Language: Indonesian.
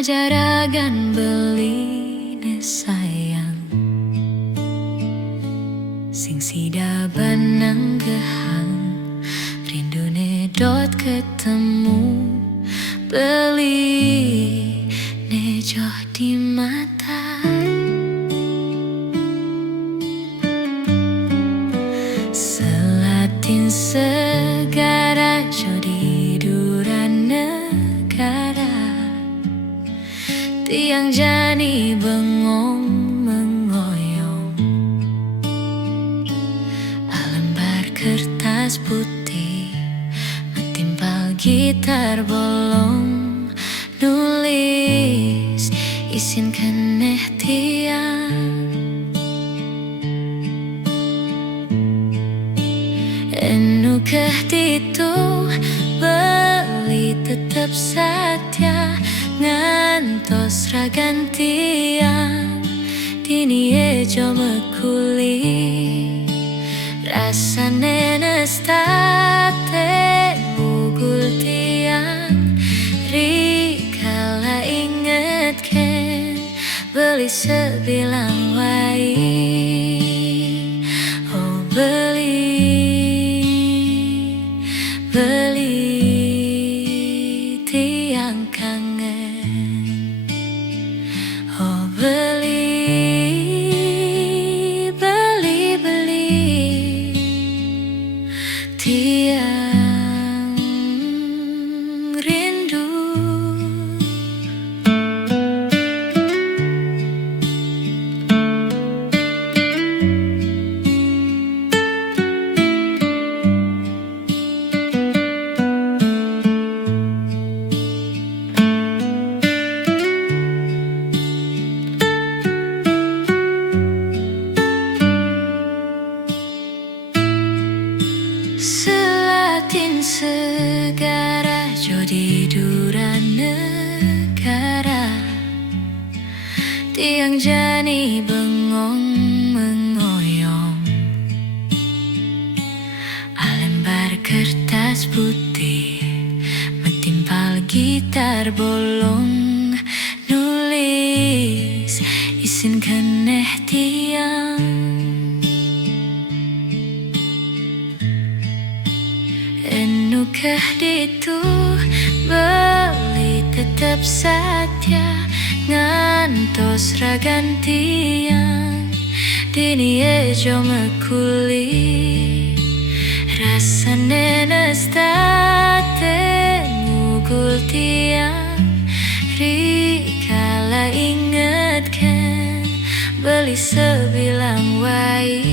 jaragan beli ne sayang sing sida banang gehang rindune dot ketemu beli ne joh di mata selatin segara jodi duran negara tiang jani bengong mengoyong lembar kertas putih metimpal gitar bolong nulis isin keneh tiang enu keh ditu beli tetap satya ngantos ragantian dini ejo mekuli rasane nestate bugul tiang rikala inget ken beli sebilang wai oh beli tiang kangen oh beli tiang rindu selatin segara jodi duran negara tiang jani bengong mengoyong lembar kertas putih metimpal gitar bolong nulis isin keneh tiang enu keh ditu beli tetap satya ngantos ragantian dini ejo mekuli rasane nestate mugul tiang rikala inget ken beli sebilang wai